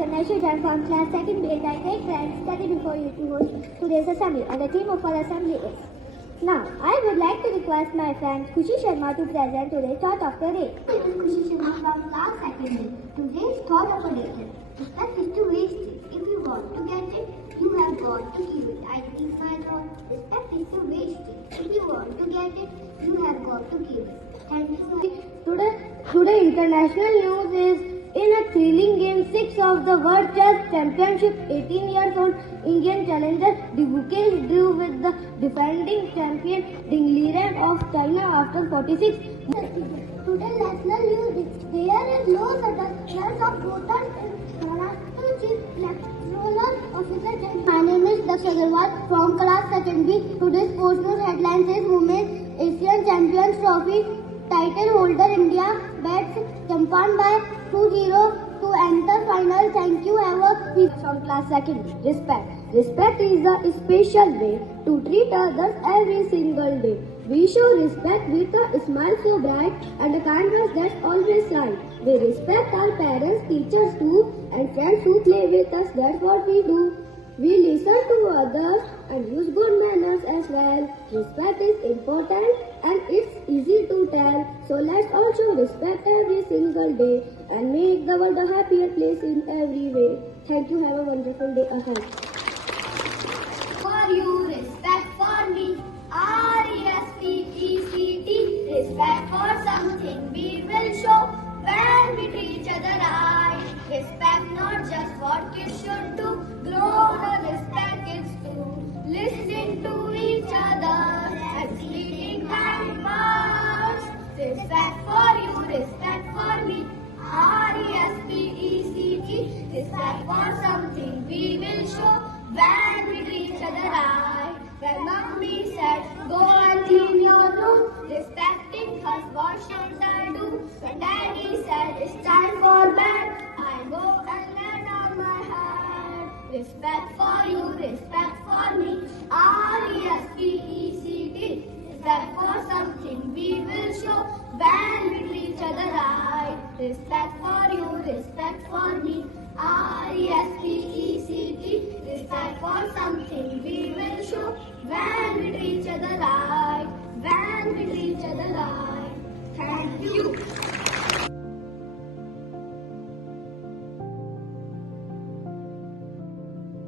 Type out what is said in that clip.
Ajmer and from class 2nd grade. I take friends study before you to host today's assembly, and the theme of our assembly is. Now, I would like to request my friend Khushi Sharma to present today's thought of the day. This is Khushi Sharma from class 2nd grade. Today's thought of the day is, respect is to waste it. If you want to get it, you have got to give it. I think my thought, respect is to waste it. If you want to get it, you have got to give it. Thank you. Today international news is in a thrilling game 6 of the World Chess Championship. 18 years old Indian challenger Dibuke drew with the defending champion Ding Liren of China after 46. Today national news is there is no certificate of voters in Maharashtra Chief Electoral Officer. My name is Daksh Agarwal from class 2nd B. Today's post news headline says Women's Asian Champions Trophy title holder India bats Japan by 2-0 to enter final. Thank you. Have a peace. From class 2nd. Respect is a special way to treat others every single day. We show respect with a smile so bright and a kindness that's always right. We respect our parents, teachers too, and friends who play with us. That's what we do. We listen to others and use good manners as well. Respect is important and it's easy to tell. So let's all show respect every single day and make the world a happier place in every way. Thank you. Have a wonderful day ahead. For you, respect for me. R-E-S-P-E-C-T. Respect for something we will show when we treat each other right. Respect not just what kids should do. Grown or respect kids too. Listening to each other and speaking kind words. Respect for you, respect for me. R-E-S-P-E-C-T. Respect for something we will show when we treat each other right. When mommy said, go and clean your room, respecting her, what should I do? When daddy said, it's time for bed, I go and lay down my head. Respect for you, respect for me. R-E-S-P-E-C-T. Respect for something we will show when we treat each other right. Respect for you, respect for me. R-E-S-P-E-C-T. Respect for something we will show when we treat each other right. When we treat each other right. Thank you.